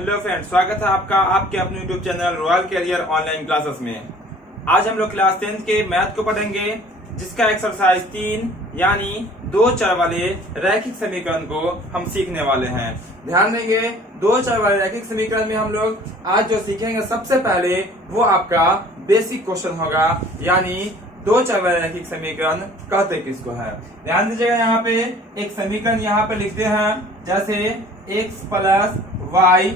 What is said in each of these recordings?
Hello friends, स्वागत है आपका आपके अपने YouTube channel royal career online classes में। आज हम लोग क्लास 10 के मैथ को पढ़ेंगे, जिसका एक्सरसाइज 3 यानी दो चर वाले रैखिक समीकरण को हम सीखने वाले हैं। ध्यान देंगे, दो चर वाले रैखिक समीकरण में हम लोग आज जो सीखेंगे सबसे पहले वो आपका बेसिक क्वेश्चन होगा, यानी दो चर वाले रैखिक समीकरण कहते किसको है। ध्यान दीजिएगा, यहाँ पे एक समीकरण यहाँ पे लिखते हैं, जैसे x प्लस वाई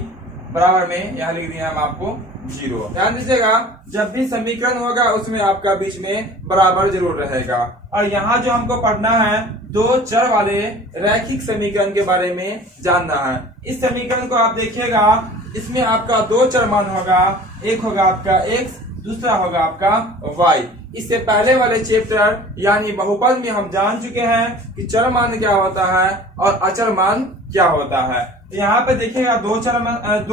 बराबर में यहाँ लिख दिया हम आपको 0। ध्यान दीजिएगा, जब भी समीकरण होगा उसमें आपका बीच में बराबर जरूर रहेगा। और यहाँ जो हमको पढ़ना है, दो चर वाले रैखिक समीकरण के बारे में जानना है। इस समीकरण को आप देखिएगा, इसमें आपका दो चर मान होगा, एक होगा आपका x, दूसरा होगा आपका y। इससे पहले वाले चैप्टर यानी बहुपद में हम जान चुके हैं कि चर मान क्या होता है और अचर मान क्या होता है। यहाँ पे देखिएगा दो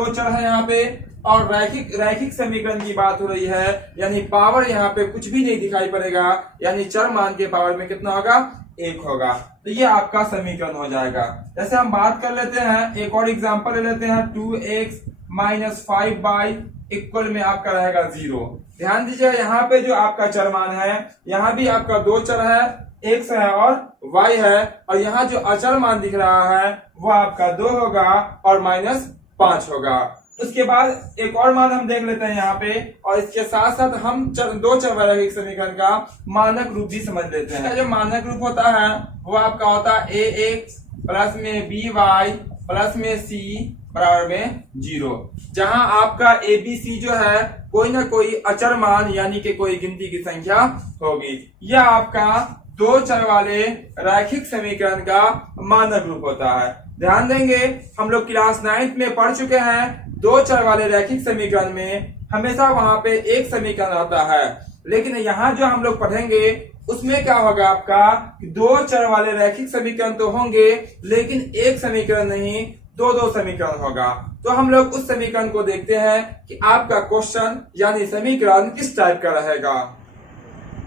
चर है यहाँ पे, और रैखिक समीकरण की बात हो रही है, यानी पावर यहाँ पे कुछ भी नहीं दिखाई पड़ेगा, यानी चर मान के पावर में कितना होगा, 1 होगा। तो ये आपका समीकरण हो जाएगा। जैसे हम बात कर लेते हैं, एक और एग्जांपल ले लेते हैं, 2x माइनस 5y इक्वल में आपका रहेगा 0। ध्यान दीजिएगा, यहाँ पे जो आपका चर मान है, यहाँ भी आपका दो चर है, x है और y है, और यहाँ जो अचर मान दिख रहा है वो आपका 2 होगा और -5 होगा। उसके बाद एक और मान हम देख लेते हैं यहाँ पे, और इसके साथ साथ हम दो चर वाले रैखिक समीकरण का मानक रूप भी समझ लेते हैं। जो मानक रूप होता है वो आपका होता है ax प्लस में by प्लस में c बराबर में 0, जहां आपका abc जो है कोई ना कोई अचर मान यानी कि कोई गिनती की संख्या होगी। यह आपका दो चर वाले रैखिक समीकरण का मानक रूप होता है। ध्यान देंगे, हम लोग क्लास 9 में पढ़ चुके हैं, दो चर वाले रैखिक समीकरण में हमेशा वहां पे एक समीकरण आता है, लेकिन यहाँ जो हम लोग पढ़ेंगे उसमें क्या होगा आपका, दो चर वाले रैखिक समीकरण तो होंगे, लेकिन एक समीकरण नहीं, दो समीकरण होगा। तो हम लोग उस समीकरण को देखते हैं कि आपका क्वेश्चन यानी समीकरण किस टाइप का रहेगा।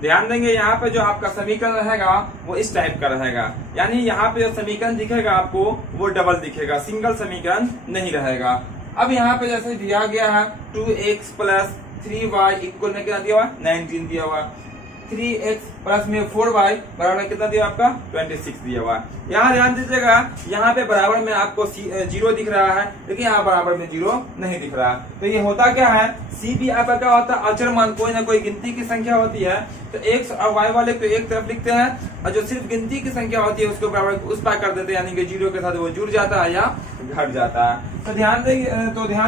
ध्यान देंगे, यहाँ पे जो आपका समीकरण रहेगा वो इस टाइप का रहेगा, यानी यहाँ पे जो समीकरण दिखेगा आपको वो डबल दिखेगा, सिंगल समीकरण नहीं रहेगा। अब यहाँ पे जैसे दिया गया है 2x प्लस 3y इक्वल में कितना दिया हुआ है, 19 दिया हुआ है। 3x प्लस में 4y बराबर में कितना दिया आपका, 26 दिया हुआ है। यहाँ ध्यान दीजिएगा, यहाँ पे बराबर में आपको 0 दिख रहा है, लेकिन यहाँ बराबर में 0 नहीं दिख रहा। तो ये होता क्या है, c भी आपका क्या होता है, अचर मान कोई ना कोई गिनती की संख्या होती है। तो x और y वाले को एक तरफ लिखते हैं, और जो सिर्फ गिनती की संख्या होती है उसको बराबर उस पार कर देते हैं, यानी कि 0 के साथ वो जुड़ जाता है या घट जाता है। तो ध्यान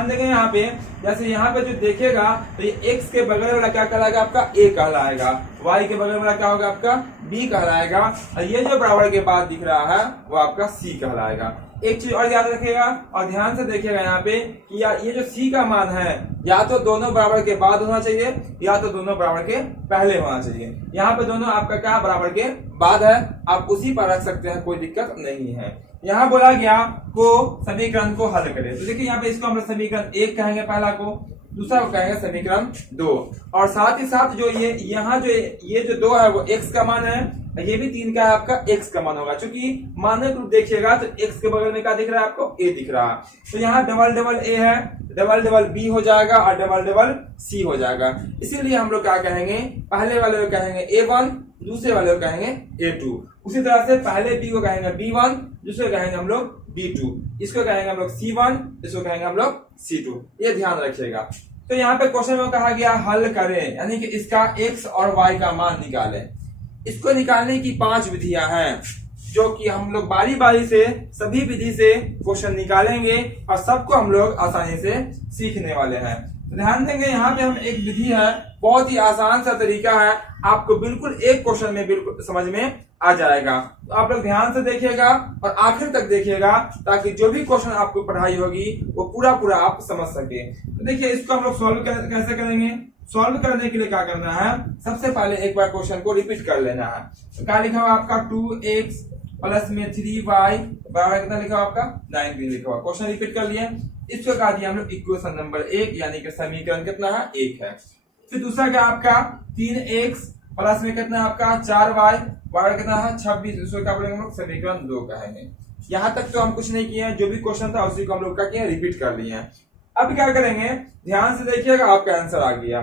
देंगे यहाँ पे, जैसे यहाँ पे जो देखेगा तो ये x के बगल वाला क्या कहलाएगा आपका, a कहलाएगा, y के बगल वाला क्या होगा आपका, b कहलाएगा, और ये जो बराबर के बाद दिख रहा है वो आपका c कहलाएगा। एक चीज और याद रखिएगा और ध्यान से देखिएगा यहाँ पे कि ये जो c का मान है, या तो दोनों बराबर के बाद होना चाहिए या तो दोनों बराबर के पहले होना चाहिए। यहाँ पे दोनों आपका क्या बराबर के बाद है, आप उसी पर रख सकते हैं, कोई दिक्कत नहीं है। यहाँ बोला गया को समीकरण को हल करें, तो देखिए यहाँ पे इसको हम समीकरण 1 कहेंगे पहला को, दूसरा को कहेंगे समीकरण 2, और साथ ही साथ जो यहाँ जो ये जो 2 है वो x का मान है, ये भी 3 का है आपका x का मान होगा। चूंकि मानक रूप देखिएगा तो x के बगल में क्या दिख रहा है आपको, a दिख रहा है, तो यहाँ डबल a है, डबल b हो जाएगा और डबल c हो जाएगा। इसीलिए हम लोग क्या कहेंगे, पहले वाले को कहेंगे a1, दूसरे वाले को कहेंगे a2। उसी तरह से पहले b को कहेंगे b1, दूसरे कहेंगे हम लोग b2, इसको कहेंगे हम लोग c1, इसको कहेंगे हम लोग c2। ये ध्यान रखिएगा। तो यहाँ पे क्वेश्चन में कहा गया हल करें, यानी कि इसका x और y का मान निकालें। इसको निकालने की 5 विधियां हैं, जो कि हम लोग बारी बारी से सभी विधि से क्वेश्चन निकालेंगे और सबको हम लोग आसानी से सीखने वाले हैं। तो ध्यान देंगे, यहाँ पे हम एक विधि है, बहुत ही आसान सा तरीका है, आपको बिल्कुल एक क्वेश्चन में बिल्कुल समझ में आ जाएगा। तो आप लोग ध्यान से देखिएगा और आखिर तक देखिएगा, ताकि जो भी क्वेश्चन आपको पढ़ाई होगी वो पूरा आप समझ सके। तो देखिए, इसको हम लोग सॉल्व कैसे करेंगे। सॉल्व करने के लिए क्या करना है, सबसे पहले एक बार क्वेश्चन को रिपीट कर लेना है। तो क्या लिखा हुआ आपका, 2x प्लस में 3y बराबर कितना लिखा हुआ आपका, 19 लिखा हुआ। क्वेश्चन रिपीट कर लिए, इसको कहा दिया हम लोग इक्वेशन नंबर 1, यानी कि समीकरण कितना है, 1 है। फिर दूसरा क्या आपका, 3x प्लस में कितना आपका 4y बराबर कितना है 26, इसको क्या बोलेंगे हम लोग, समीकरण 2 कहेंगे। यहाँ तक तो हम कुछ नहीं किए हैं, जो भी क्वेश्चन था उसी को हम लोग क्या किए, रिपीट कर लिए हैं। अब क्या करेंगे, ध्यान से देखिएगा, आपका आंसर आ गया।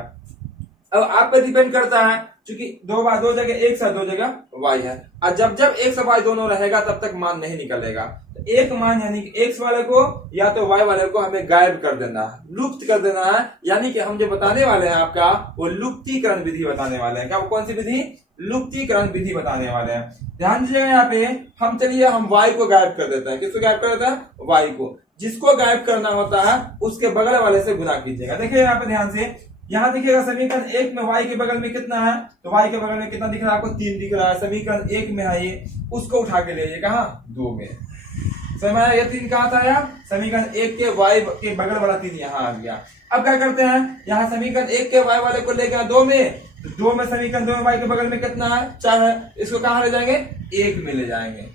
अब आप पे डिपेंड करता है, क्योंकि दो जगह एक्स है, दो जगह वाई है, और जब जब एक्स और वाई दोनों रहेगा तब तक मान नहीं निकलेगा। तो एक मान यानी कि एक्स वाले को या तो वाई वाले को हमें गायब कर देना है, लुप्त कर देना है। यानी कि हम जो बताने वाले हैं आपका, वो लुप्तीकरण विधि बताने वाले हैं। क्या, वो कौन सी विधि, लुप्तीकरण विधि बताने वाले हैं। ध्यान दीजिएगा यहाँ पे, हम चलिए हम वाई को गायब कर देते हैं। किसको गायब कर देता है, वाई को। जिसको गायब करना होता है उसके बगल वाले से गुना कीजिएगा। देखिए यहाँ पे ध्यान से, यहाँ देखिएगा समीकरण 1 में y के बगल में कितना है, तो y के बगल में कितना दिख रहा है आपको, 3 दिख रहा है। समीकरण 1 में है ये, उसको उठा के ले कहा 2 में। समझ में आया, ये 3 कहाँ था यार, समीकरण 1 के y के बगल वाला 3 यहाँ आ गया। अब क्या करते हैं, यहाँ समीकरण 1 के y वाले को ले गया 2 में, तो 2 में समीकरण 2 में y के बगल में कितना है, 4 है। इसको कहाँ ले जाएंगे, 1 में ले जाएंगे।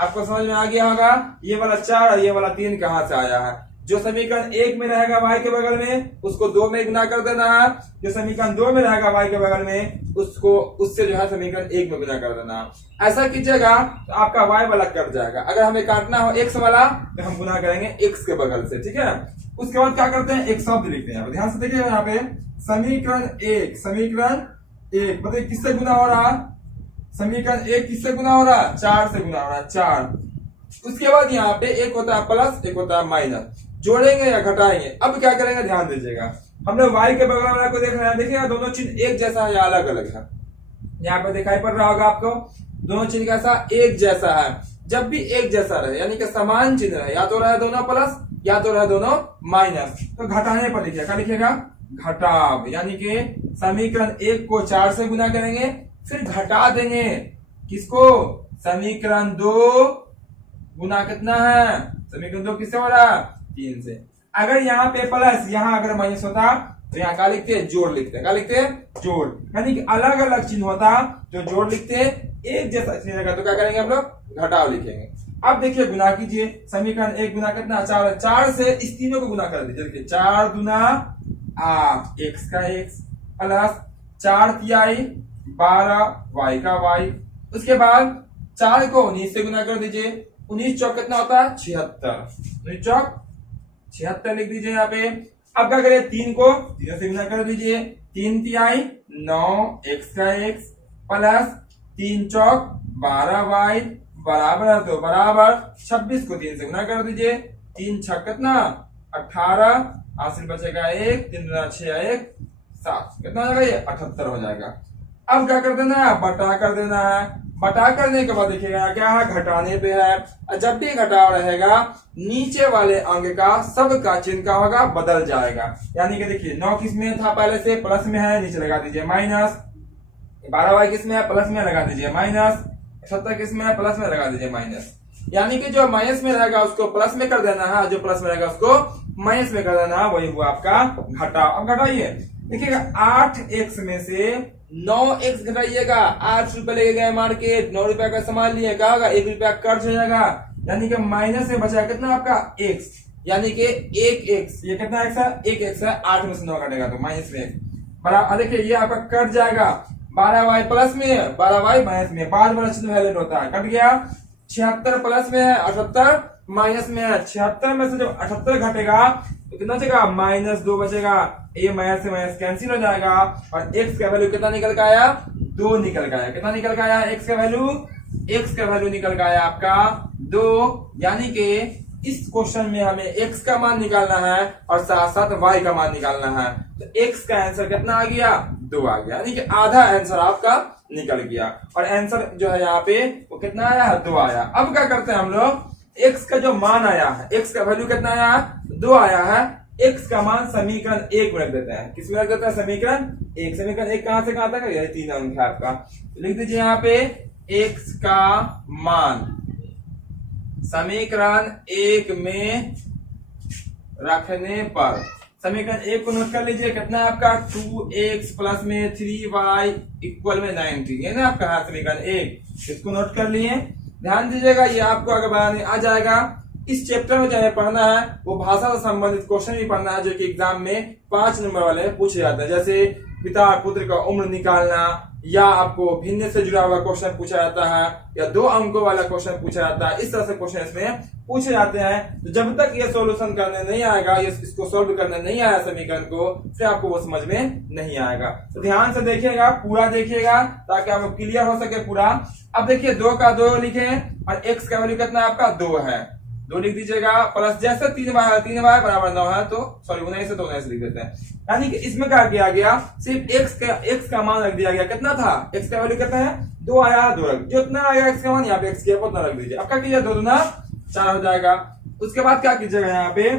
आपको समझ में आ गया होगा, ये वाला 4 और ये वाला 3 कहाँ से आया है। जो समीकरण 1 में रहेगा y के बगल में, उसको 2 में गुना कर देना है। जो समीकरण 2 में रहेगा y के बगल में, उसको उससे जो है समीकरण 1 में गुना कर देना है। ऐसा कीजिएगा तो आपका y वाला कट जाएगा। अगर हमें काटना हो x वाला तो हम गुना करेंगे x के बगल से, ठीक है। उसके बाद क्या करते हैं, एक शब्द लिखते हैं। ध्यान से देखिएगा यहाँ पे, समीकरण 1 मतलब किससे गुना हो रहा है, समीकरण 1 किससे गुना हो रहा है, 4 से गुना हो रहा है, 4। उसके बाद यहाँ पे एक होता है प्लस, एक होता है माइनस, जोड़ेंगे या घटाएंगे। अब क्या करेंगे, ध्यान दीजिएगा, हम लोग y के बगल वाला को देख रहे हैं। देखिएगा दोनों चिन्ह एक जैसा है या अलग अलग है, यहाँ पे दिखाई पड़ रहा होगा आपको, दोनों चिन्ह कैसा, एक जैसा है। जब भी एक जैसा रहे यानी कि समान चिन्ह रहे, या तो रहे दोनों प्लस या तो रहे दोनों माइनस, तो घटाने पर लिखिएगा, क्या लिखिएगा, घटाव। यानी कि समीकरण 1 को 4 से गुना करेंगे, फिर घटा देंगे किसको, समीकरण 2 गुना कितना है, समीकरण 2 किससे हो रहा है, 3 से। अगर यहाँ पे प्लस, यहाँ अगर माइनस होता तो यहाँ क्या लिखते हैं, जोड़ लिखते हैं। क्या लिखते हैं, जोड़। यानी कि अलग अलग चिन्ह होता तो जोड़ लिखते हैं, एक जैसा चिन्ह रहेगा तो क्या करेंगे हम लोग, घटाव लिखेंगे। अब देखिए गुना कीजिए, समीकरण 1 गुना कितना, 4, 4 से इस तीनों को गुना कर दीजिए। देखिए 4 दूना 8, x का x, प्लस 4 तिहाई 12, y का y। उसके बाद 4 को 19 से गुना कर दीजिए, 19 चौक कितना होता है, 76, 19 चौक 76 लिख दीजिए यहाँ पे। अब क्या करें, 3 को 3 से गुना कर दीजिए, 3 तिहाई 9, x का x, प्लस 3 चौक 12y बराबर है, तो बराबर 26 को 3 से गुना कर दीजिए, 3 छक कितना 18, हासिल बचेगा 1, 3 दूना 6, 1 7, कितना हो जाएगा, ये 78 हो जाएगा। अब क्या कर देना है, बटा कर देना है। बटा करने के बाद देखिएगा क्या है, घटाने पे है। और जब भी घटाव रहेगा, नीचे वाले अंक का सबका चिन्ह का होगा, बदल जाएगा। यानी कि देखिए 9 किस में था, पहले से प्लस में है, नीचे लगा दीजिए माइनस। 12y किस में है, प्लस में लगा दीजिए माइनस। 78 किस में है, प्लस में लगा दीजिए माइनस। यानी कि जो माइनस में रहेगा उसको प्लस में कर देना है, जो प्लस में रहेगा उसको माइनस में कर देना है, वही हुआ आपका घटाव। अब घटाइए, देखिएगा 8x में से 9x घटाइएगा। 8 रुपए लेके गए मार्केट, 9 रुपया का सामान लिए, क्या होगा, 1 रुपया खर्च हो जाएगा। यानी कि माइनस में बचा कितना आपका x, यानी कि 1x। ये कितना x है, 1x है। 8 में से 9 कटेगा तो माइनस में बराबर, देखिए ये आपका कट जाएगा। 12y प्लस में, 12y माइनस में, बाद वाला चिन्ह वैलेंट होता है, कट गया। 76 प्लस में है, 78 माइनस में है। 76 में से जब 78 घटेगा तो कितना बचेगा, -2 बचेगा। ये माइनस से माइनस कैंसिल हो जाएगा और x का वैल्यू कितना निकल के आया, 2 निकल के आया। कितना निकल के आया, x का वैल्यू निकल के आया आपका 2। यानी कि इस क्वेश्चन में हमें x का मान निकालना है और साथ साथ y का मान निकालना है। तो x का आंसर कितना आ गया, 2 आ गया। यानी कि आधा आंसर आपका निकल गया और आंसर जो है यहाँ पे वो कितना आया, 2 आया। अब क्या करते हैं हम लोग, x का जो मान आया है, x का वैल्यू कितना आया है, 2 आया है। x का मान समीकरण 1 में रख देते हैं। किसमें रख देते हैं, समीकरण 1। समीकरण 1 कहां से कहां तक है, यही 3 अंक है आपका। लिख दीजिए यहाँ पे x का मान समीकरण 1 में रखने पर, समीकरण 1 को नोट कर लीजिए, कितना है आपका, 2x प्लस में 3y इक्वल में 90। ये ना आपका है समीकरण 1, इसको नोट कर लिए। ध्यान दीजिएगा, ये आपको अगर बनाने आ जाएगा। इस चैप्टर में जो हमें पढ़ना है वो भाषा से संबंधित क्वेश्चन भी पढ़ना है, जो कि एग्जाम में 5 नंबर वाले पूछे जाते हैं। जैसे पिता और पुत्र का उम्र निकालना, या आपको भिन्न से जुड़ा हुआ क्वेश्चन पूछा जाता है, या 2 अंकों वाला क्वेश्चन पूछा जाता है, इस तरह से क्वेश्चन इसमें पूछे जाते हैं। तो जब तक ये सॉल्यूशन करने नहीं आएगा, इसको सॉल्व करने नहीं आया समीकरण को, फिर आपको वो समझ में नहीं आएगा। तो ध्यान से देखिएगा, पूरा देखिएगा ताकि आपको क्लियर हो सके पूरा। अब देखिए 2 का 2 लिखे और x का वैल्यू कितना आपका 2 है, 2 लिख दीजिएगा, प्लस जैसे 3y बराबर 9 है, तो सॉरी 19 से 19 लिख देते हैं। यानी कि इसमें क्या किया गया, सिर्फ x का मान रख दिया गया। कितना था, x का वैल्यू कितना है 2 आया, 2 रख, जो इतना आएगा x का मान यहाँ पे x के उतना रख दीजिए। अब क्या कीजिए 2 दूना 4 हो जाएगा। उसके बाद क्या कीजिएगा यहाँ पे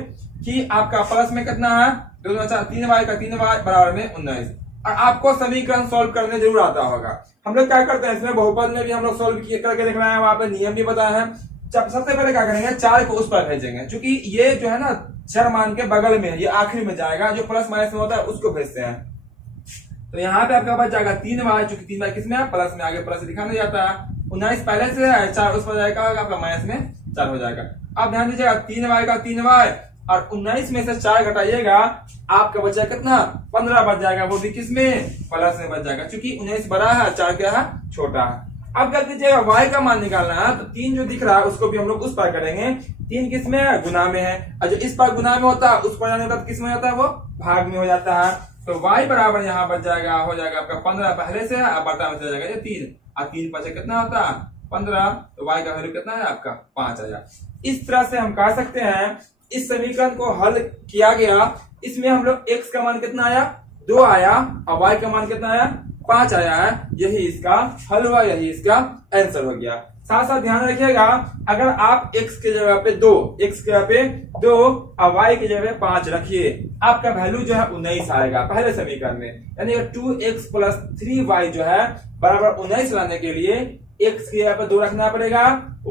कि आपका प्लस में कितना है 2 दूना 4, 3y का 3y बराबर में 19। और आपको समीकरण सॉल्व करने जरूर आता होगा। हम लोग क्या करते हैं इसमें, बहुपद में भी हम लोग सॉल्व करके देख रहे हैं, वहां पे नियम भी बताया है। सबसे पहले क्या करेंगे, 4 को उस पर भेजेंगे, क्योंकि ये जो है ना चर मान के बगल में, ये आखिरी में जाएगा, जो प्लस माइनस में होता है उसको भेजते हैं। तो यहाँ पे आपका बच जाएगा 3y, चूंकि 3y किसमें है, प्लस में, आगे प्लस लिखा नहीं जाता है। 19 पहले से है, 4 उस पर जाएगा, आपका माइनस में 4 हो जाएगा। अब ध्यान दीजिएगा 3y का 3y और 19 में से 4 घटाइएगा, आपका बचा कितना 15 बच जाएगा, वो भी किसमें, प्लस में बच जाएगा, क्योंकि 19 बड़ा है, 4 क्या है, छोटा है। अब क्या कीजिएगा, y का मान निकालना है, तो 3 जो दिख रहा है उसको भी हम लोग उस पर करेंगे। 3 किस में है, गुना में है, और जो इस पर गुना में होता है उस पर जाने का किस में होता है, वो भाग में हो जाता है। तो y बराबर यहाँ बच जाएगा, हो जाएगा आपका 15 पहले से है, अब बटा में चला जाएगा ये 3, और 3 बचे कितना होता है 15, तो y का वैल्यू कितना है आपका 5000। इस तरह से हम कह सकते हैं इस समीकरण को हल किया गया। इसमें हम लोग x का मान कितना आया 2 आया, और y का मान कितना आया 5 आया है। यही इसका हल हुआ, यही इसका आंसर हो गया। साथ साथ ध्यान रखिएगा, अगर आप x के जगह पे 2, x के जगह पे 2 और y की जगह पे 5 रखिए, आपका वैल्यू जो है 19 आएगा पहले समीकरण में। यानी 2x प्लस 3y जो है बराबर 19 लाने के लिए x की जगह पे 2 रखना पड़ेगा,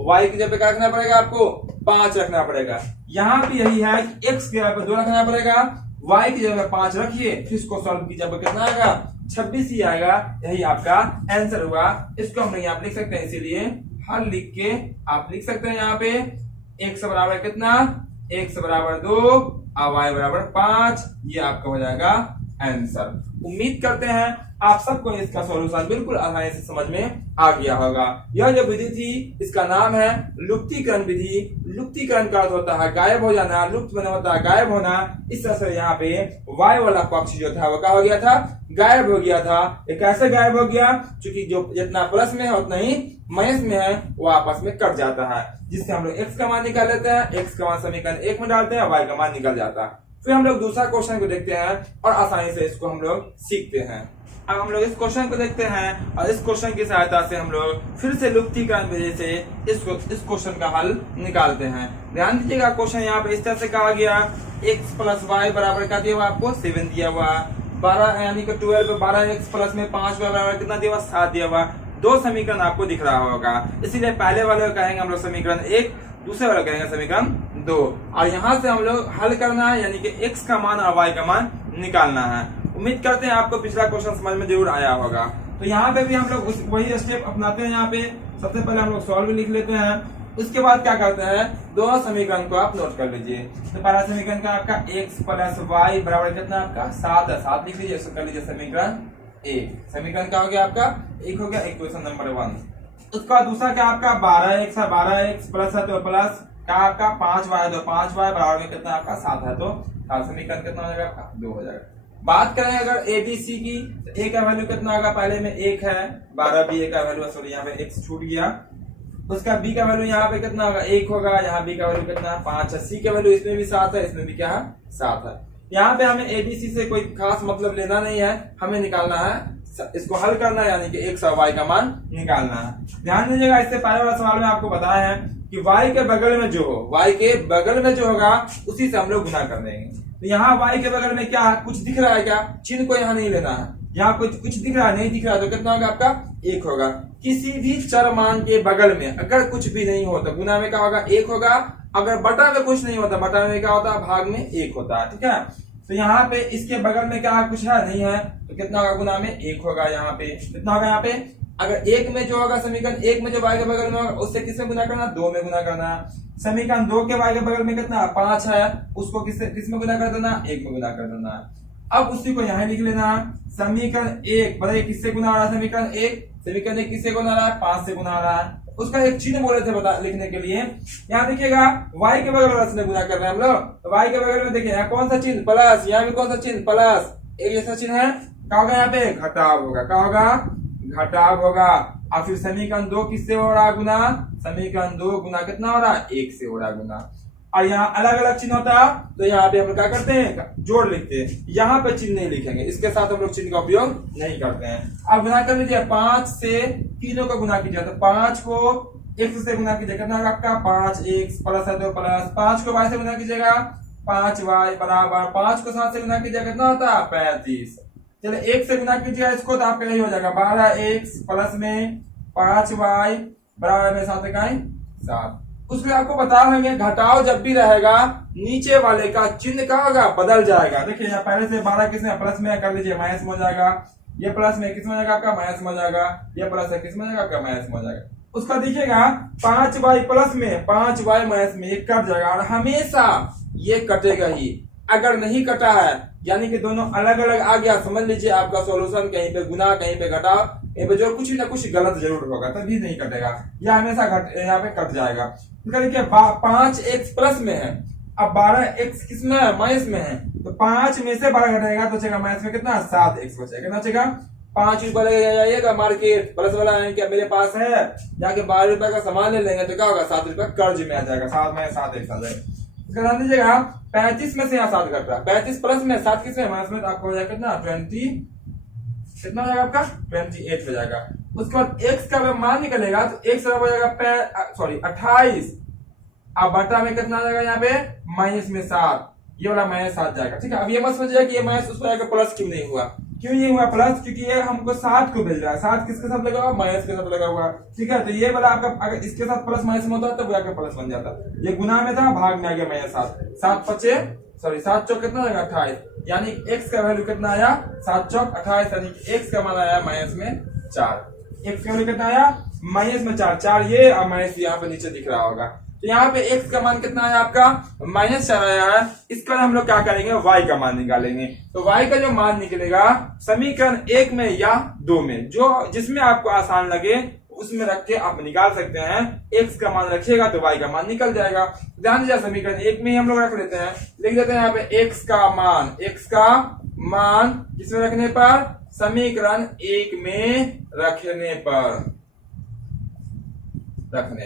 y की जगह पे क्या रखना पड़ेगा, आपको 5 रखना पड़ेगा। यहाँ भी यही है कि x की जगह पे 2 रखना पड़ेगा, y की जगह पे 5 रखिए, फिर इसको सॉल्व कीजिए, कितना आएगा 26 ही आएगा। यही आपका आंसर हुआ। इसको हम यहाँ पे लिख सकते हैं, इसीलिए हल लिख के आप लिख सकते हैं यहाँ पे x बराबर कितना, x बराबर 2 और y बराबर 5, ये आपका हो जाएगा आंसर। उम्मीद करते हैं आप सबको इसका सॉल्यूशन बिल्कुल आसानी से समझ में आ गया होगा। यह जो विधि थी इसका नाम है लुप्तीकरण विधि। लुप्तीकरण का अर्थ होता है गायब हो जाना, लुप्त बना होता है गायब होना। इस तरह से यहाँ पे y वाला पक्ष जो था वो क्या हो गया था, गायब हो गया था। ये कैसे गायब हो गया, क्योंकि जो जितना प्लस में है उतना ही माइनस में है, वो आपस में कट जाता है, जिससे हम लोग x का मान निकाल लेते हैं, x का मान समीकरण 1 में डालते हैं, y का मान निकल जाता है। फिर हम लोग दूसरा क्वेश्चन को देखते हैं और आसानी से इसको हम लोग सीखते हैं। अब हम लोग इस क्वेश्चन को देखते हैं और इस क्वेश्चन की सहायता से हम लोग फिर से लुप्तीकरण विधि से इस क्वेश्चन का हल निकालते हैं। ध्यान दीजिएगा, क्वेश्चन यहाँ पे इस तरह से कहा गया, x प्लस वाई बराबर क्या दिया हुआ आपको 7 दिया हुआ, 12 यानी कि 12 12x प्लस में 5 बराबर कितना दिया हुआ 7 दिया हुआ। 2 समीकरण आपको दिख रहा होगा, इसीलिए पहले वाले को कहेंगे हम लोग समीकरण 1, दूसरे वाला करेंगे समीकरण 2, और यहाँ से हम लोग हल करना है, यानी कि x का मान और y का मान निकालना है। उम्मीद करते हैं आपको पिछला क्वेश्चन समझ में जरूर आया होगा। तो यहाँ पे भी हम लोग वही स्टेप अपनाते हैं। यहाँ पे सबसे पहले हम लोग सॉल्व लिख लेते हैं, उसके बाद क्या करते हैं, 2 समीकरण को आप नोट कर लीजिए। तो पहला समीकरण का आपका x प्लस वाई बराबर कितना आपका 7 है, 7 लिख लीजिए, इसको कर लीजिए समीकरण 1। समीकरण क्या हो गया आपका 1 हो गया, इक्वेशन नंबर 1। उसका दूसरा क्या आपका 12x है, 12x प्लस है तो प्लस क्या आपका 5y है, तो 5y बराबर में कितना आपका 7 है, तो समीकरण कितना हो जाएगा आपका 2 हो जाएगा। बात करें अगर ABC की, तो A का वैल्यू कितना होगा, पहले में 1 है, 12 भी A का वैल्यू है, सॉरी यहाँ पे x छूट गया। उसका B का वैल्यू यहाँ पे कितना होगा 1 होगा, यहाँ B का वैल्यू कितना है 5 है। C का वैल्यू इसमें भी 7 है, इसमें भी क्या है 7 है। यहाँ पे हमें ABC से कोई खास मतलब लेना नहीं है, हमें निकालना है, इसको हल करना है, यानी कि x और y का मान निकालना है। ध्यान दीजिएगा, इससे पहले वाला सवाल में आपको बताया है कि y के बगल में जो हो, y के बगल में जो होगा उसी से हम लोग गुना कर देंगे। तो यहाँ y के बगल में क्या है, कुछ दिख रहा है क्या, चिन्ह को यहाँ नहीं लेना है, यहाँ कुछ दिख रहा है, नहीं दिख रहा है, तो कितना होगा आपका 1 होगा। किसी भी चर मान के बगल में अगर कुछ भी नहीं होता, गुना में क्या होगा 1 होगा। अगर बटा में कुछ नहीं होता, बटा में क्या होता है, भाग में 1 होता है, ठीक है। तो यहाँ पे इसके बगल में क्या कुछ है, नहीं है, तो कितना होगा, गुना में 1 होगा। यहाँ पे कितना होगा, यहाँ पे अगर 1 में जो होगा समीकरण 1 में जो y के बगल में होगा उससे किसमें गुना करना, 2 में गुना करना। समीकरण 2 के y के बगल में कितना 5 है, उसको किसमें गुना कर देना, 1 में गुना कर देना। अब उसी को यहाँ लिख लेना, समीकरण 1 बताइए किससे गुना आ रहा है, समीकरण 1 किससे गुना आ रहा है, 5 से गुना आ रहा है। उसका एक चिन्ह बोले थे बता लिखने के लिए, यहाँ देखिएगा y के बगल वाले से गुना कर रहे हैं हम लोग, तो y के बगल में देखिए यहाँ कौन सा चिन्ह प्लस, यहाँ भी कौन सा चिन्ह प्लस, एक जैसा चिन्ह है, क्या होगा यहाँ पे घटाव होगा, क्या होगा घटाव होगा। और फिर समीकरण 2 किससे हो रहा है गुना, समीकरण 2 गुना कितना हो रहा है 1 से हो रहा है गुना। और यहाँ अलग अलग चिन्ह होता है तो यहाँ पे हम लोग क्या करते हैं जोड़ लिखते हैं, यहाँ पे चिन्ह नहीं लिखेंगे, इसके साथ हम लोग चिन्ह का उपयोग नहीं करते हैं। अब गुना कर लीजिए, 5 से तीनों का गुना कीजिए, तो 5 को x से गुना कीजिए, कितना होगा आपका 5x प्लस है तो प्लस, 5 को y से गुना कीजिएगा 5y बराबर, 5 को 7 से गुना कीजिएगा कितना होता है 35। चलिए 1 से गुना कीजिएगा इसको तो आपका यही हो जाएगा 12x प्लस में 5y बराबर में 7 इकाई 7। उसमें आपको बता देंगे घटाव जब भी रहेगा नीचे वाले का चिन्ह का होगा बदल जाएगा। देखिए यहाँ पहले से 12 किसमें प्लस में कर लीजिए, माइनस में हो जाएगा, ये प्लस में किस में हो जाएगा आपका माइनस में हो जाएगा, ये प्लस है किस में हो जाएगा आपका माइनस में हो जाएगा। उसका देखिएगा 5y प्लस में 5y माइनस में एक कट जाएगा और हमेशा ये कटेगा ही, अगर नहीं कटा है यानी कि दोनों अलग अलग आ गया, समझ लीजिए आपका सॉल्यूशन कहीं पे गुना कहीं पे घटाव, कहीं पे जो कुछ ना कुछ गलत जरूर होगा, तभी नहीं कटेगा, यह हमेशा यहाँ पे कट जाएगा। देखिए 5x प्लस में है, अब 12x किसमें है माइनस में है, तो 5 में से 12 घटेगा तो बचेगा माइनस में कितना 7x बचेगा, कितना बचेगा 5 रुपए जाइएगा मार्केट, प्लस वाला है क्या मेरे पास है, जाके 12 रुपए का सामान ले लेंगे तो क्या होगा 7 रुपए कर्ज में आ जाएगा, 7 में 7x आ जाएगा। इसका ध्यान दीजिएगा 35 में से यहाँ 7 घट रहा है, 35 प्लस में 7 किसमें माइनस में, तो आपको हो जाएगा कितना 20 कितना हो जाएगा आपका 28 हो जाएगा। उसके बाद x का अगर मान निकलेगा तो x हो जाएगा 28, अब बटा में कितना आ जाएगा यहाँ पे माइनस में 7, ये वाला माइनस 7 जाएगा, ठीक है। अब ये मत समझिए कि ये माइनस उस पर प्लस क्यों नहीं हुआ, क्यों नहीं हुआ प्लस, क्योंकि ये हमको 7 को भेज रहा है, 7 किसके साथ लगा हुआ माइनस के साथ लगा हुआ, ठीक है। तो ये वाला आपका अगर इसके साथ प्लस माइनस में होता तो वो आपका प्लस बन जाता, ये गुना में था भाग में आ गया माइनस 7, 7 चौक कितना आएगा 28, यानी x का वैल्यू कितना आया 7 चौक 28, यानी x का मान आया माइनस में 4, x का वैल्यू कितना आया माइनस में 4, 4 ये और माइनस यहाँ पे नीचे दिख रहा होगा, तो यहाँ पे x का मान कितना आया आपका -4 आया है। इसका हम लोग क्या करेंगे y का मान निकालेंगे, तो y का जो मान निकलेगा समीकरण 1 में या 2 में, जो जिसमें आपको आसान लगे उसमें रख के आप निकाल सकते हैं, x का मान रखिएगा तो y का मान निकल जाएगा। ध्यान दीजिए समीकरण 1 में हम लोग रख लेते हैं, लिख देते हैं यहाँ पे x का मान किसमें रखने पर, समीकरण 1 में रखने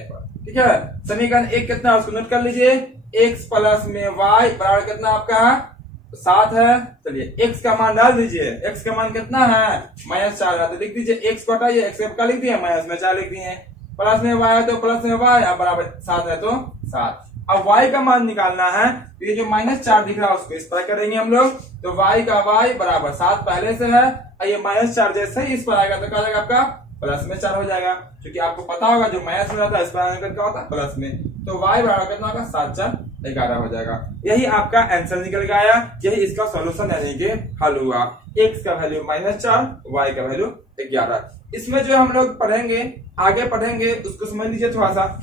पर ठीक है। समीकरण 1 कितना है उसको नोट कर लीजिए, x प्लस में y बराबर कितना आपका 7 है। चलिए x का मान डाल दीजिए, x का मान कितना है -4 है, तो लिख दीजिए x को हटाइए, x का लिख दिए माइनस में 4 लिख दिए, प्लस में y है तो प्लस में y अब बराबर 7 है तो 7। अब y का मान निकालना है, तो ये जो -4 दिख रहा है उसको इस तरह करेंगे हम लोग, तो y का y बराबर 7 पहले से है, ये -4 जैसे ही इस पर आएगा तो क्या जाएगा आपका प्लस में 4 हो जाएगा, क्योंकि आपको पता होगा जो माइनस में जाता है इस पर आने क्या होता है प्लस में, तो y बराबर कितना होगा 7 4 11 हो जाएगा। यही आपका आंसर निकल के आया, यही इसका सॉल्यूशन यानी कि हल हुआ। x का वैल्यू -4, y का वैल्यू 11। इसमें जो हम लोग पढ़ेंगे आगे पढ़ेंगे उसको समझ लीजिए थोड़ा सा।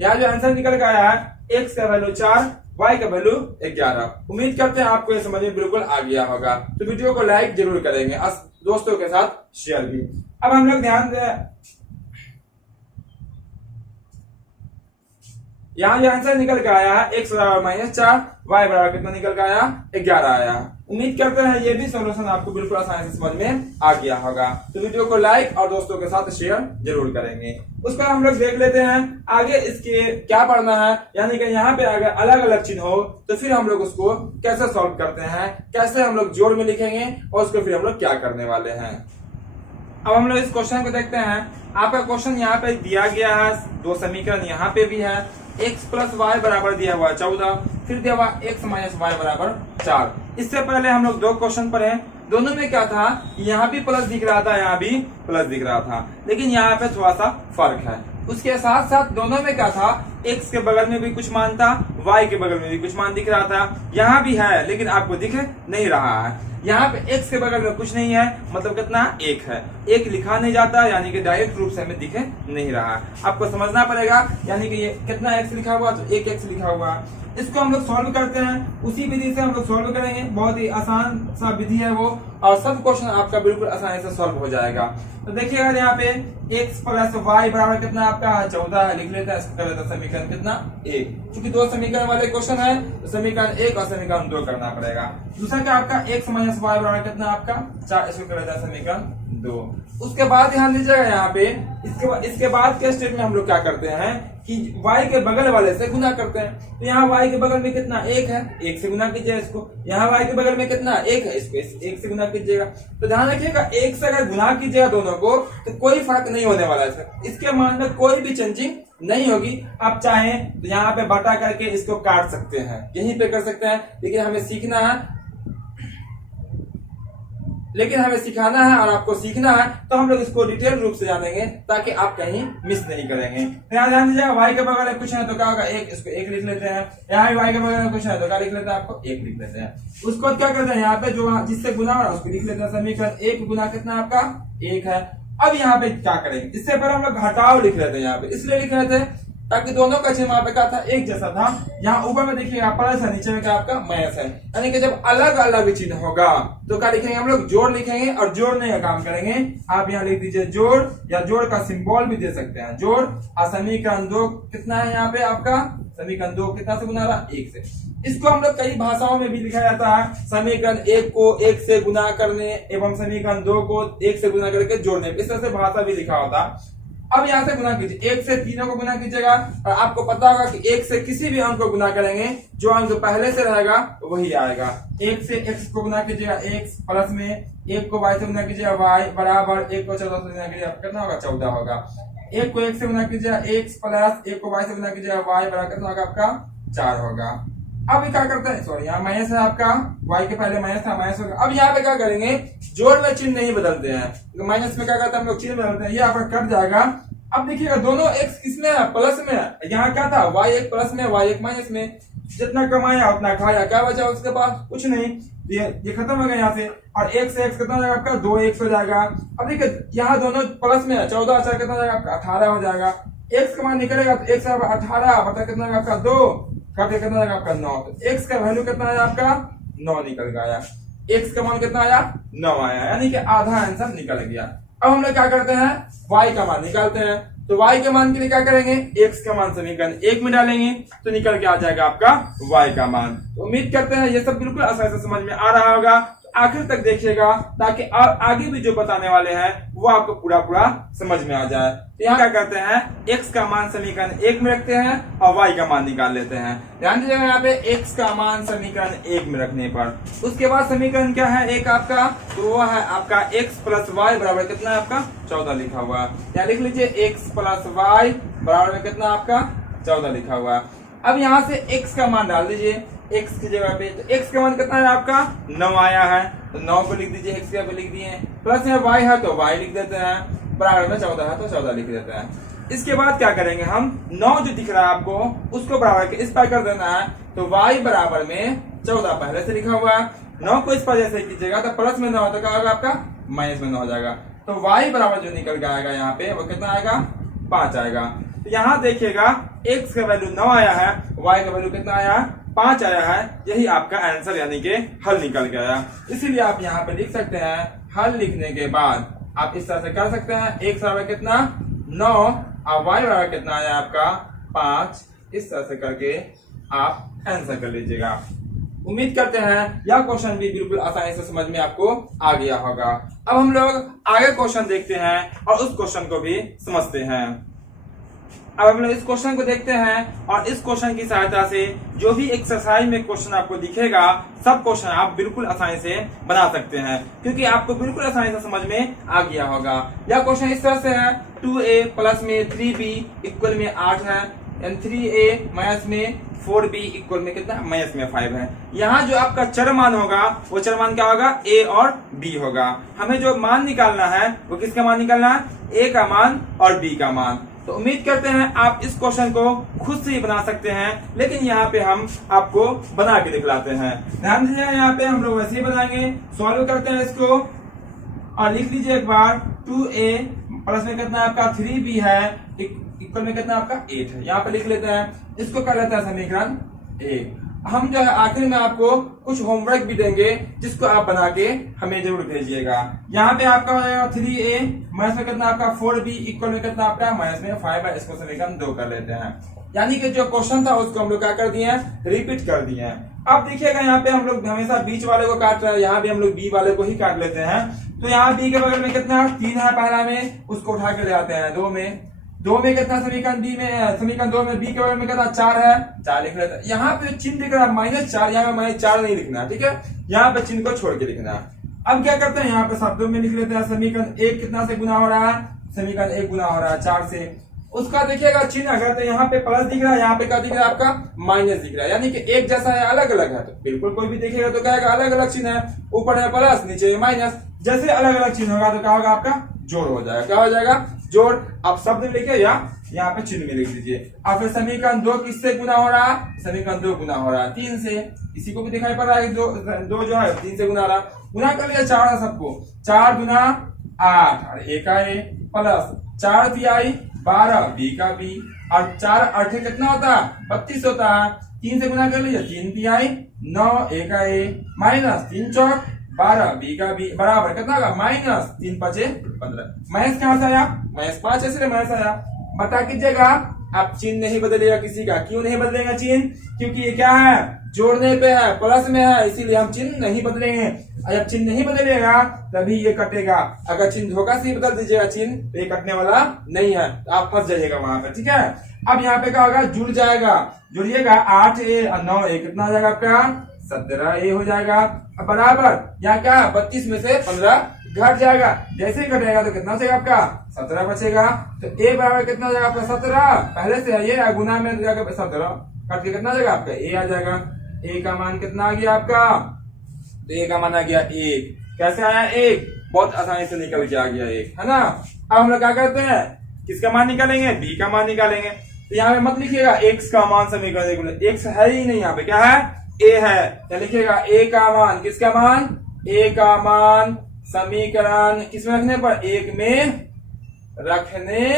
यहाँ जो आंसर निकल के आया है x का वैल्यू 4, y का वैल्यू 11। उम्मीद करते हैं आपको ये समझ में बिल्कुल आ गया होगा, तो वीडियो को लाइक जरूर करेंगे, दोस्तों के साथ शेयर भी। अब हम लोग ध्यान दें, यहाँ जो आंसर निकल के आया है x बराबर -4, y बराबर कितना निकल के आया 11 आया। उम्मीद करते हैं ये भी सॉल्यूशन आपको बिल्कुल आसानी से समझ में आ गया होगा, तो वीडियो को लाइक और दोस्तों के साथ शेयर जरूर करेंगे। उसका हम लोग देख लेते हैं आगे इसके क्या पढ़ना है, यानी कि यहाँ पे अगर अलग अलग चिन्ह हो तो फिर हम लोग उसको कैसे सॉल्व करते हैं, कैसे हम लोग जोड़ में लिखेंगे और उसको फिर हम लोग क्या करने वाले हैं। अब हम लोग इस क्वेश्चन को देखते हैं। आपका क्वेश्चन यहाँ पे दिया गया है, 2 समीकरण यहाँ पे भी है, x प्लस वाई बराबर दिया हुआ 14, फिर दिया हुआ x माइनस वाई बराबर 4। इससे पहले हम लोग 2 क्वेश्चन पढ़े, दोनों में क्या था, यहाँ भी प्लस दिख रहा था यहाँ भी प्लस दिख रहा था, लेकिन यहाँ पे थोड़ा सा फर्क है। उसके साथ साथ दोनों में क्या था, x के बगल में भी कुछ मान था, y के बगल में भी कुछ मान दिख रहा था, यहाँ भी है लेकिन आपको दिख नहीं रहा है। यहाँ पे x के बगल में कुछ नहीं है, मतलब कितना 1 है, एक लिखा नहीं जाता, यानी कि डायरेक्ट रूप से हमें दिखे नहीं रहा। आपको समझना पड़ेगा, यानी कि ये कितना x लिखा हुआ, तो 1x लिखा हुआ। इसको हम लोग सॉल्व करते हैं, उसी विधि से हम लोग सॉल्व करेंगे। बहुत ही आसान सा विधि है वो, और सब क्वेश्चन आपका बिल्कुल आसानी से सॉल्व हो जाएगा। तो देखिएगा यहाँ पे x प्लस वाई बराबर कितना आपका 14 है, लिख लेते हैं। इसको कर लेते हैं समीकरण कितना 1, क्योंकि दो समीकरण वाले क्वेश्चन है तो समीकरण 1 और समीकरण 2 करना पड़ेगा। दूसरा क्या आपका x माइनस वाई बराबर कितना आपका 4, इसको कर लेते हैं समीकरण 2। उसके बाद ध्यान दीजिएगा यहाँ पे इसके बाद के स्टेप में हम लोग क्या करते हैं कि y के बगल वाले से गुना करते हैं। तो यहाँ y के बगल में कितना 1 है, 1 से गुना कीजिए इसको। यहाँ y के बगल में कितना 1 है, इसको 1 से गुना कीजिएगा। तो ध्यान रखिएगा 1 से अगर गुना कीजिएगा दोनों को तो कोई फर्क नहीं होने वाला है, इसके मान में कोई भी चेंजिंग नहीं होगी। आप चाहें तो यहाँ पे बटा करके इसको काट सकते हैं, यहीं पे कर सकते हैं, लेकिन हमें सीखना है, लेकिन हमें सिखाना है और आपको सीखना है, तो हम लोग इसको डिटेल रूप से जानेंगे ताकि आप कहीं मिस नहीं करेंगे। यहाँ ध्यान दीजिएगा y के बगल में कुछ है तो क्या होगा 1, इसको 1 लिख लेते हैं। यहाँ y के बगल में कुछ है तो क्या लिख लेते हैं, आपको 1 लिख लेते हैं। उसको क्या करते हैं, यहाँ पे जो जिससे गुना हो रहा है उसको लिख लेते हैं। समीकरण 1 गुना कितना आपका 1 है। अब यहाँ पे क्या करेंगे, इससे पहले हम लोग घटाव लिख लेते हैं। यहाँ पे इसलिए लिख रहे थे ताकि दोनों का चिन्ह वहां पे क्या था, एक जैसा था। यहाँ ऊपर में देखिएगा प्लस है, नीचे में क्या आपका माइनस है, यानी कि जब अलग अलग चिन्ह होगा तो क्या लिखेंगे हम लोग, जोड़ लिखेंगे और जोड़ने का काम करेंगे। आप यहाँ लिख दीजिए जोड़, या जोड़ का सिंबल भी दे सकते हैं, जोड़। और समीकरण 2 कितना है यहाँ पे आपका, समीकरण 2 कितना से गुना रहा, 1 से। इसको हम लोग कई भाषाओं में भी लिखा जाता है, समीकरण 1 को 1 से गुना करने एवं समीकरण 2 को 1 से गुना करके जोड़ने, इस तरह से भाषा भी लिखा होता। अब यहाँ से गुना कीजिए, 1 से तीनों को गुना कीजिएगा, और आपको पता होगा कि 1 से किसी भी अंक को गुना करेंगे जो अंक पहले से रहेगा वही आएगा। 1 से x को गुना कीजिएगा, x प्लस में 1 को y से गुना कीजिएगा, y बराबर 1 को 14 से गुना कीजिएगा, कितना होगा 14 होगा। 1 को 1 से गुना कीजिएगा x प्लस 1 को y से गुना कीजिएगा, y बराबर कितना होगा आपका 4 होगा। अब क्या करते हैं, सॉरी यहाँ माइनस है आपका, y के पहले माइनस था, माइनस होगा। अब यहाँ पे क्या करेंगे, जोड़ में चिन्ह नहीं बदलते हैं, माइनस में क्या करते हैं हम लोग चिन्ह बदलते हैं, ये आपका कट जाएगा। अब देखिएगा दोनों x किसमें है, प्लस में है। यहाँ क्या था, y एक प्लस में, y एक माइनस में। जितना कमाया उतना खाया, क्या बचा उसके पास, कुछ नहीं। ये खत्म हो गया यहाँ से, और 1 से x कितना हो जाएगा आपका 2x हो जाएगा। अब देखिए यहाँ दोनों प्लस में है, 14 अच्छा कितना हो जाएगा आपका 18 हो जाएगा। x का मान निकलेगा तो x 18 बता कितना होगा आपका 2, करके कितना आएगा आपका 9। तो x का वैल्यू कितना आया आपका 9 निकल गया। x का मान कितना आया 9 आया, यानी कि आधा आंसर निकल गया। अब हम लोग क्या करते हैं, y का मान निकालते हैं। तो y के मान के लिए क्या करेंगे, x का मान समीकरण 1 में डालेंगे तो निकल के आ जाएगा आपका y का मान। तो उम्मीद करते हैं ये सब बिल्कुल आसानी से समझ में आ रहा होगा। आखिर तक देखिएगा ताकि आगे भी जो बताने वाले हैं वो आपको पूरा पूरा समझ में आ जाए। तो यहाँ क्या करते हैं, x का मान समीकरण 1 में रखते हैं और y का मान निकाल लेते हैं। ध्यान दीजिएगा यहाँ पे x का मान समीकरण 1 में रखने पर, उसके बाद समीकरण क्या है एक आपका, तो वो है आपका x प्लस वाई बराबर कितना है आपका 14 लिखा हुआ है। यहाँ लिख लीजिए x प्लस वाई बराबर में कितना आपका 14 लिखा हुआ है। अब यहाँ से x का मान डाल दीजिए x की जगह पे, तो x का मान कितना है आपका 9 आया है, तो 9 को लिख दीजिए, x की जगह पे लिख दिए। प्लस में y है तो y लिख देते हैं, बराबर में 14 है तो 14 लिख देते हैं। इसके बाद क्या करेंगे हम, 9 जो दिख रहा है आपको उसको बराबर के इस पर कर देना है। तो y बराबर में 14 पहले से लिखा हुआ है, 9 को इस पर जैसे कीजिएगा तो प्लस में 9 तो क्या होगा आपका माइनस में 9 हो जाएगा। तो y बराबर जो निकल के आएगा यहाँ पे वो कितना आएगा 5 आएगा। तो यहाँ देखिएगा x का वैल्यू 9 आया है, y का वैल्यू कितना आया 5 आया है। यही आपका आंसर यानी कि हल निकल गया। इसीलिए आप यहाँ पे लिख सकते हैं, हल लिखने के बाद आप इस तरह से कर सकते हैं, x बराबर कितना 9 और y बराबर कितना आया आपका 5। इस तरह से करके आप आंसर कर लीजिएगा। उम्मीद करते हैं यह क्वेश्चन भी बिल्कुल आसानी से समझ में आपको आ गया होगा। अब हम लोग आगे क्वेश्चन देखते हैं और उस क्वेश्चन को भी समझते हैं। अब हम लोग इस क्वेश्चन को देखते हैं और इस क्वेश्चन की सहायता से जो भी एक्सरसाइज में क्वेश्चन आपको दिखेगा सब क्वेश्चन आप बिल्कुल आसानी से बना सकते हैं, क्योंकि आपको बिल्कुल आसानी से समझ में आ गया होगा। यह क्वेश्चन इस तरह से है, 2a प्लस में 3b इक्वल में 8 है, 3a माइनस में 4b इक्वल में कितना माइनस में 5 है। यहाँ जो आपका चर मान होगा वो चर मान क्या होगा a और b होगा। हमें जो मान निकालना है वो किसका मान निकालना है, a का मान और b का मान। तो उम्मीद करते हैं आप इस क्वेश्चन को खुद से ही बना सकते हैं, लेकिन यहाँ पे हम आपको बना के दिखलाते हैं। ध्यान दीजिए यहाँ पे हम लोग वैसे ही बनाएंगे, सॉल्व करते हैं इसको। और लिख लीजिए एक बार 2a प्लस में कितना आपका 3b है इक्वल में कितना आपका 8 है। यहाँ पे लिख लेते हैं, इसको कर लेते हैं समीकरण 1। हम जो है आखिर में आपको कुछ होमवर्क भी देंगे जिसको आप बना के हमें जरूर भेजिएगा। यहाँ पे आपका हो जाएगा 3a माइनस में कितना आपका 4b इक्वल में कितना आपका माइनस में 5 है। इसको समीकरण 2 कर लेते हैं। यानी कि जो क्वेश्चन था उसको हम लोग क्या कर दिए हैं, रिपीट कर दिए हैं। अब देखिएगा यहाँ पे हम लोग हमेशा बीच वाले को काट रहे हैं, यहाँ भी हम लोग बी वाले को ही काट लेते हैं। तो यहाँ बी के बगल में कितना 3 है पहला में, उसको उठा के ले आते हैं 2 में कितना समीकरण बी में, समीकरण 2 में बी के बगल में कितना 4 है, 4 लिख लेते हैं। यहाँ पे चिन्ह दिख रहा है -4, यहाँ पे -4 नहीं लिखना है, ठीक है, यहाँ पे चिन्ह को छोड़ के लिखना है। अब क्या करते हैं, यहाँ पे शब्दों में लिख लेते हैं समीकरण 1 कितना से गुना हो रहा है, समीकरण 1 गुना हो रहा है 4 से। उसका देखिएगा चिन्ह अगर तो यहाँ पे प्लस दिख रहा है, यहाँ पे क्या दिख रहा है आपका माइनस दिख रहा है, यानी कि एक जैसा है अलग अलग है। तो बिल्कुल कोई भी देखेगा तो कहेगा अलग अलग चिन्ह है, ऊपर है प्लस नीचे माइनस। जैसे अलग अलग चिन्ह होगा तो क्या होगा आपका जोड़ हो जाएगा, क्या हो जाएगा जोड़। आप शब्द में लिखिए या यहाँ पे चिन्ह में लिख दीजिए। अब फिर समीकरण 2 किससे गुना हो रहा है, समीकरण 2 गुना हो रहा है 3 से। इसी को भी दिखाई पड़ रहा है दो जो है 3 से गुना रहा, गुना कर लिया 4 है सबको, 4 गुना 8 और 1 का ए प्लस 4 तिहाई 12 बी का बी और 4 8 कितना होता है 32 होता है। 3 से गुना कर लीजिए 3 तिहाई 9 1 का ए माइनस 3 चौक 12 बी का बी बराबर कितना होगा माइनस 3 5 15। माइनस कहां से आया, माइनस 5 इसलिए माइनस आया। बता कीजिएगा आप चिन्ह नहीं बदलेगा किसी का, क्यों नहीं बदलेगा चिन्ह, क्योंकि ये क्या है जोड़ने पे है, प्लस में है, इसीलिए हम चिन्ह नहीं बदलेंगे। जब चिन्ह नहीं बदलेगा तभी ये कटेगा। अगर चिन्ह धोखा से ही बदल दीजिएगा चिन्ह तो ये कटने वाला नहीं है, तो आप फंस जाइएगा वहां पर, ठीक है। अब यहाँ पे क्या होगा जुड़ जाएगा, जुड़िएगा 8a और 9a कितना हो जाएगा आपका 17a हो जाएगा। अब बराबर यहाँ क्या 32 में से 15 घट जाएगा, जैसे ही घटेगा तो कितना बचेगा आपका 17 बचेगा। तो a बराबर कितना हो जाएगा आपका 17, पहले से है ये गुना में जाकर 17 कट के कितना आ जाएगा आपका a आ जाएगा। a का मान कितना आ गया आपका, तो a का मान आ गया 1। कैसे आया 1, बहुत आसानी से निकल के आ गया 1, है ना। अब हम लोग क्या करते हैं, किसका मान निकालेंगे, b का मान निकालेंगे। तो यहाँ पे मत लिखिएगा x का मान समीकरण, x है ही नहीं, यहाँ पे क्या है a है, क्या लिखिएगा a का मान, किसका मान a का मान समीकरण किसमें रखने पर 1 में रखने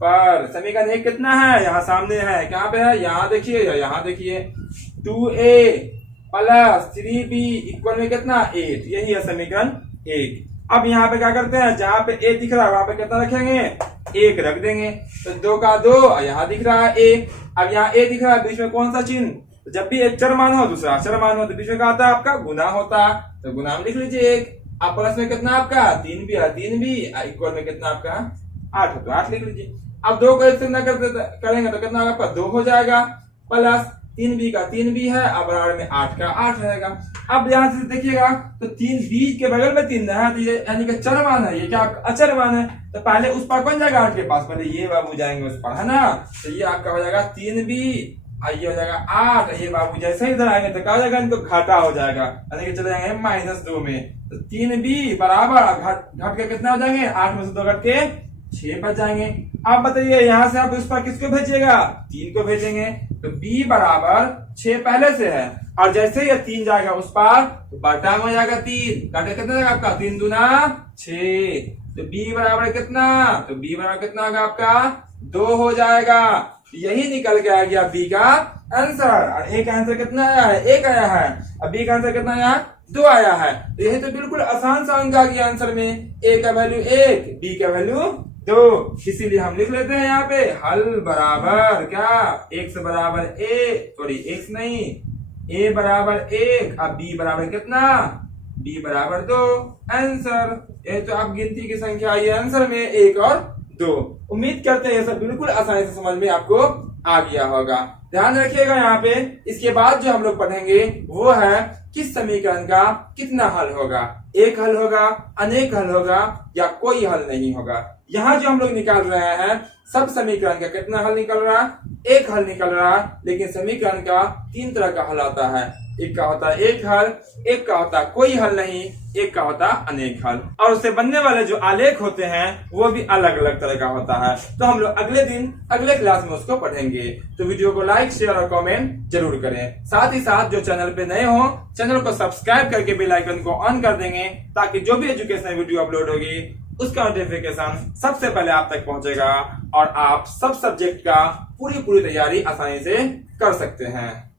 पर। समीकरण 1 कितना है, यहाँ सामने है, कहाँ पे है, यहाँ देखिए या यहाँ देखिए 2a प्लस 3b इक्वल में कितना 8, यही है समीकरण 1। अब यहाँ पे क्या करते हैं, जहाँ पे a दिख रहा है वहां पे कितना रखेंगे 1 रख देंगे, तो 2 का 2 यहाँ दिख रहा है a। अब यहाँ a दिख रहा है, बीच में कौन सा चिन्ह, तो जब भी एक चर मान हो दूसरा अचर मान हो तो बीच में क्या आता है आपका गुना होता है, तो गुना में लिख लीजिए 1। अब प्लस में कितना आपका 3b है, 3b इक्वल में कितना आपका 8 है, तो 8 लिख लीजिए। अब 2 को 1 से न करेंगे तो कितना आपका 2 हो जाएगा, प्लस 3b का 3b है, अब बराबर में 8 का 8 रहेगा। अब यहाँ से देखिएगा तो 3b के बगल में 3 है, तो ये यानी कि चर मान है, ये क्या अचर मान है, तो पहले उस पर कौन जाएगा 8 के पास, पहले ये बाबू जाएंगे उस पर, है ना। तो ये आपका हो जाएगा 3b, ये हो जाएगा 8, ये बाबू जैसे ही इधर आएंगे तो क्या हो जाएगा, इनको घाटा हो जाएगा, यानी कि चले जाएंगे -2 में। तो 3b बराबर घट के कितना हो जाएंगे, 8 में से 2 घट के 6 बच जाएंगे। अब बताइए यहाँ से आप उस पर किसको भेजिएगा, 3 को भेजेंगे, तो b बराबर 6 पहले से है, और जैसे ही 3 जाएगा उस पर तो बटा में हो जाएगा 3, काटे कितना जाएगा आपका 3 दूना 6, तो b बराबर कितना, तो b बराबर कितना होगा आपका 2 हो जाएगा। यही निकल के आ गया बी का आंसर। और ए का आंसर कितना आया है, 1 आया है, अब बी का आंसर कितना आया 2 आया है। तो यही तो बिल्कुल आसान सा अंक आ गया आंसर में, ए का वैल्यू 1 बी का वैल्यू 2, इसीलिए हम लिख लेते हैं यहाँ पे हल बराबर क्या x बराबर x नहीं a बराबर 1, अब b बराबर कितना, b बराबर 2 आंसर। ये तो आप गिनती की संख्या आई है आंसर में 1 और 2। उम्मीद करते हैं ये सब बिल्कुल आसानी से समझ में आपको आ गया होगा। ध्यान रखिएगा यहाँ पे, इसके बाद जो हम लोग पढ़ेंगे वो है किस समीकरण का कितना हल होगा, एक हल होगा, अनेक हल होगा या कोई हल नहीं होगा। यहाँ जो हम लोग निकाल रहे हैं सब समीकरण का कितना हल निकल रहा है, एक हल निकल रहा है, लेकिन समीकरण का 3 तरह का हल आता है। एक का होता है एक हल, एक का होता है कोई हल नहीं, एक का होता है अनेक हल, और उससे बनने वाले जो आलेख होते हैं वो भी अलग अलग तरह का होता है। तो हम लोग अगले दिन अगले क्लास में उसको पढ़ेंगे। तो वीडियो को लाइक शेयर और कमेंट जरूर करें। साथ ही साथ जो चैनल पे नए हो चैनल को सब्सक्राइब करके बेल आइकन को ऑन कर देंगे ताकि जो भी एजुकेशनल वीडियो अपलोड होगी उसका नोटिफिकेशन सबसे पहले आप तक पहुंचेगा और आप सब सब्जेक्ट का पूरी तैयारी आसानी से कर सकते हैं।